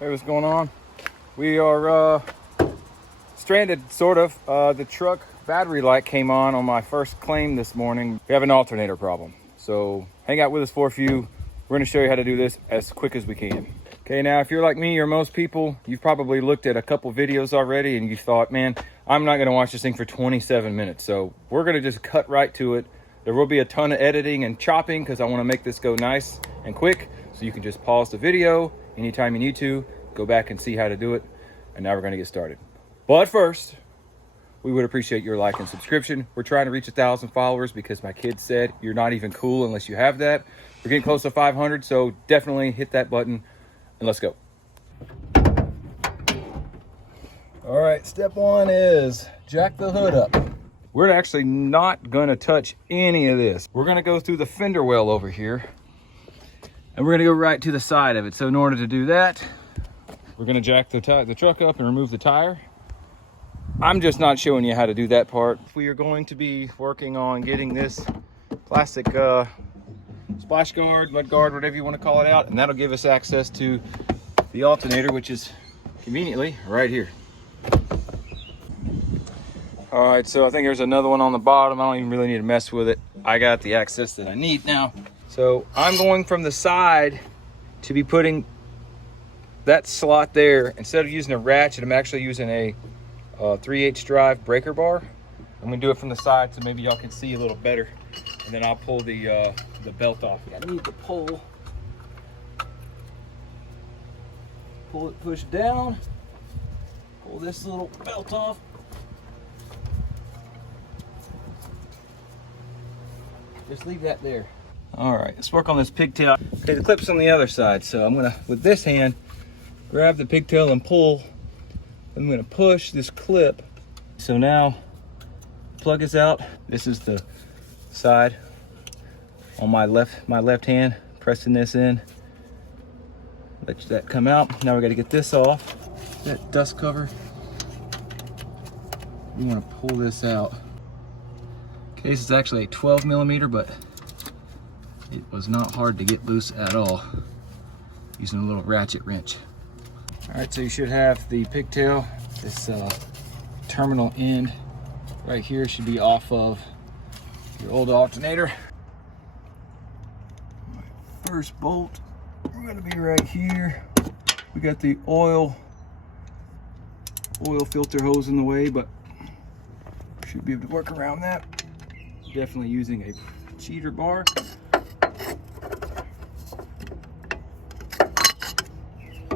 Hey, what's going on? We are stranded, sort of. The truck battery light came on my first claim this morning. We have an alternator problem. So hang out with us for a few. We're gonna show you how to do this as quick as we can. Okay, now if you're like me or most people, you've probably looked at a couple videos already and you thought, man, I'm not gonna watch this thing for 27 minutes. So we're gonna just cut right to it. There will be a ton of editing and chopping because I wanna make this go nice and quick. So you can just pause the video anytime you need to, go back and see how to do it. And now we're gonna get started. But first, we would appreciate your like and subscription. We're trying to reach 1,000 followers because my kids said you're not even cool unless you have that. We're getting close to 500, so definitely hit that button and let's go. All right, step one is jack the hood up. We're actually not gonna touch any of this. We're gonna go through the fender well over here and we're gonna go right to the side of it. So in order to do that, we're gonna jack the truck up and remove the tire. I'm just not showing you how to do that part. We are going to be working on getting this plastic splash guard, mud guard, whatever you want to call it out, and that'll give us access to the alternator, which is conveniently right here. All right, so I think there's another one on the bottom. I don't even really need to mess with it. I got the access that I need now. So I'm going from the side to be putting that slot there. Instead of using a ratchet, I'm actually using a 3/8 drive breaker bar. I'm gonna do it from the side so maybe y'all can see a little better. And then I'll pull the belt off. I need to pull it, push down, pull this little belt off. Just leave that there. All right, let's work on this pigtail. Okay, the clip's on the other side, so I'm gonna, with this hand, grab the pigtail and pull. I'm gonna push this clip. So now, plug is out. This is the side on my left hand, pressing this in. Let that come out. Now we gotta get this off, that dust cover. We wanna pull this out. Okay, this is actually a 12 millimeter, but it was not hard to get loose at all using a little ratchet wrench. All right, so you should have the pigtail, this terminal end right here should be off of your old alternator. My first bolt, we're gonna be right here. We got the oil filter hose in the way, but should be able to work around that. Definitely using a cheater bar.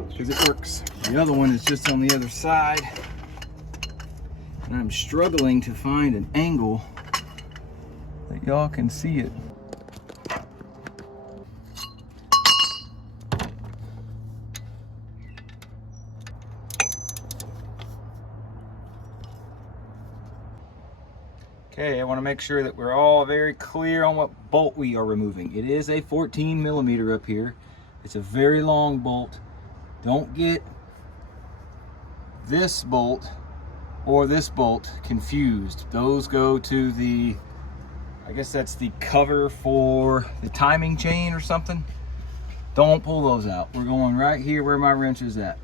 Because it works. The other one is just on the other side. And I'm struggling to find an angle that y'all can see it. Okay, I want to make sure that we're all very clear on what bolt we are removing. It is a 14 millimeter up here. It's a very long bolt. Don't get this bolt or this bolt confused. Those go to the, I guess that's the cover for the timing chain or something. Don't pull those out. We're going right here where my wrench is at.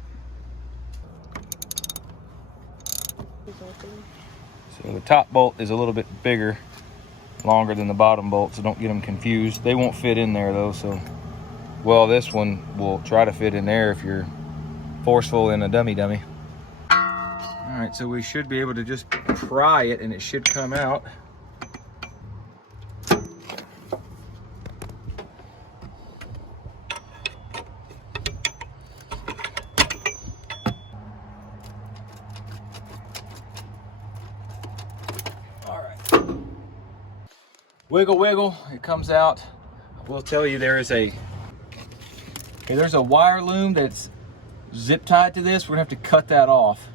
So the top bolt is a little bit bigger, longer than the bottom bolt, so don't get them confused. They won't fit in there though, so. Well, this one will try to fit in there if you're forceful in a dummy. All right, so we should be able to just pry it and it should come out. All right. Wiggle, wiggle, it comes out. I will tell you there's a wire loom that's zip tied to this. We're gonna have to cut that off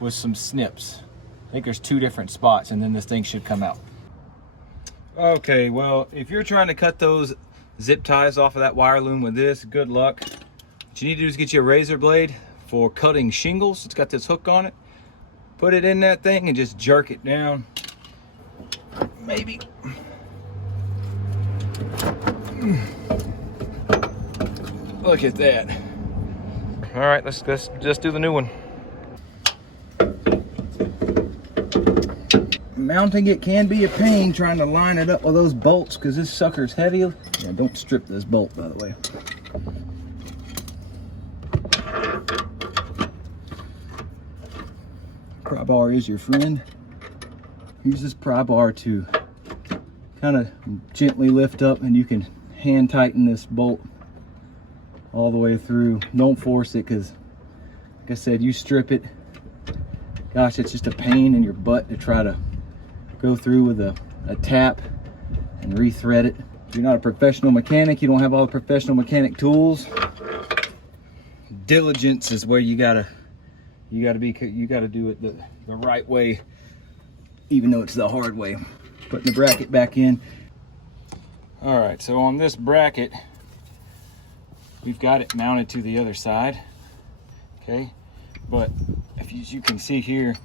with some snips. I think there's 2 different spots and then this thing should come out. Okay, well, if you're trying to cut those zip ties off of that wire loom with this, good luck. What you need to do is get you a razor blade for cutting shingles. It's got this hook on it. Put it in that thing and just jerk it down. Maybe. Look at that. All right, let's just do the new one. Mounting it can be a pain trying to line it up with those bolts because this sucker's heavy. Yeah, don't strip this bolt, by the way. Pry bar is your friend. Use this pry bar to kind of gently lift up, and you can hand tighten this bolt all the way through. Don't force it because, like I said, you strip it. Gosh, it's just a pain in your butt to try to go through with a tap and rethread it. If you're not a professional mechanic, you don't have all the professional mechanic tools. Diligence is where you gotta do it the right way, even though it's the hard way. Putting the bracket back in. All right, so on this bracket, we've got it mounted to the other side, okay? But as you can see here,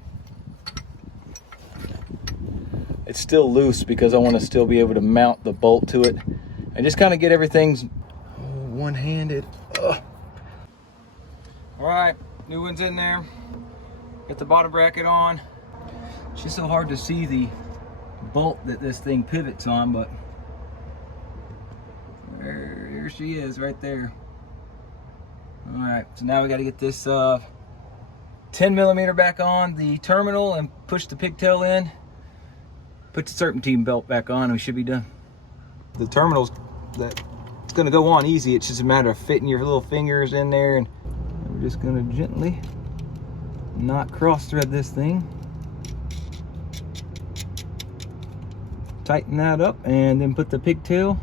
it's still loose because I want to still be able to mount the bolt to it and just kind of get everything one-handed. All right, new one's in there. Get the bottom bracket on. It's just so hard to see the bolt that this thing pivots on, but here she is right there. All right, so now we got to get this 10 millimeter back on the terminal and push the pigtail in. Put the serpentine belt back on and we should be done. The terminal's it's gonna go on easy. It's just a matter of fitting your little fingers in there, and we're just gonna gently not cross thread this thing. Tighten that up and then put the pigtail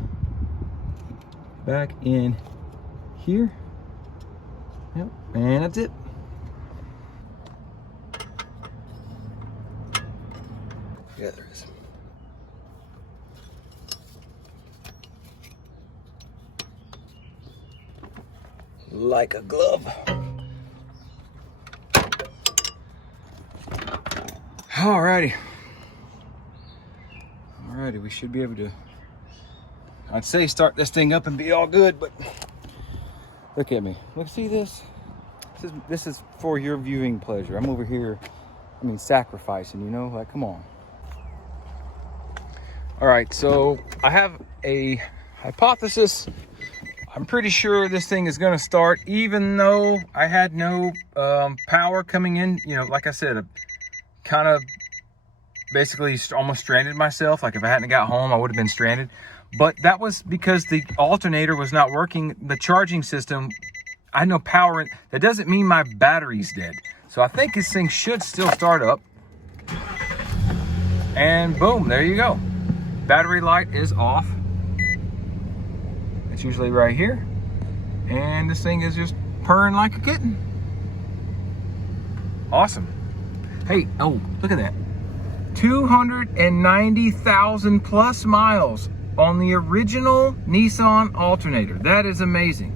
back in here. Yep, and that's it. Yeah, there is. Like a glove. Alrighty. Alrighty, we should be able to, I'd say, start this thing up and be all good, but look at me. Look, see this? This is for your viewing pleasure. I'm over here, sacrificing, you know, like, come on. All right, so I have a hypothesis. I'm pretty sure this thing is gonna start, even though I had no power coming in. You know, like I said, I kind of basically almost stranded myself. Like if I hadn't got home, I would have been stranded. But that was because the alternator was not working. The charging system, I had no power. That doesn't mean my battery's dead. So I think this thing should still start up. And boom, there you go. Battery light is off. It's usually right here. And this thing is just purring like a kitten. Awesome. Hey, oh, look at that. 290,000 plus miles on the original Nissan Alternator. That is amazing.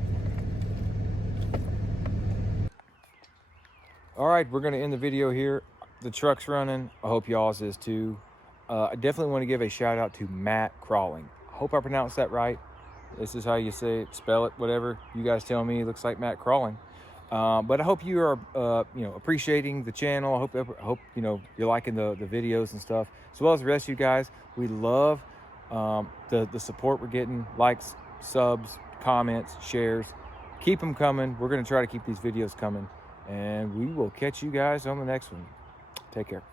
All right, we're gonna end the video here. The truck's running. I hope y'all's is too. I definitely want to give a shout out to Matt Crawling. I hope I pronounced that right. This is how you say it, spell it, whatever. You guys tell me. It looks like Matt Crawling. But I hope you are, appreciating the channel. I hope you're liking the videos and stuff, as well as the rest of you guys. We love the support we're getting, likes, subs, comments, shares. Keep them coming. We're going to try to keep these videos coming, and we will catch you guys on the next one. Take care.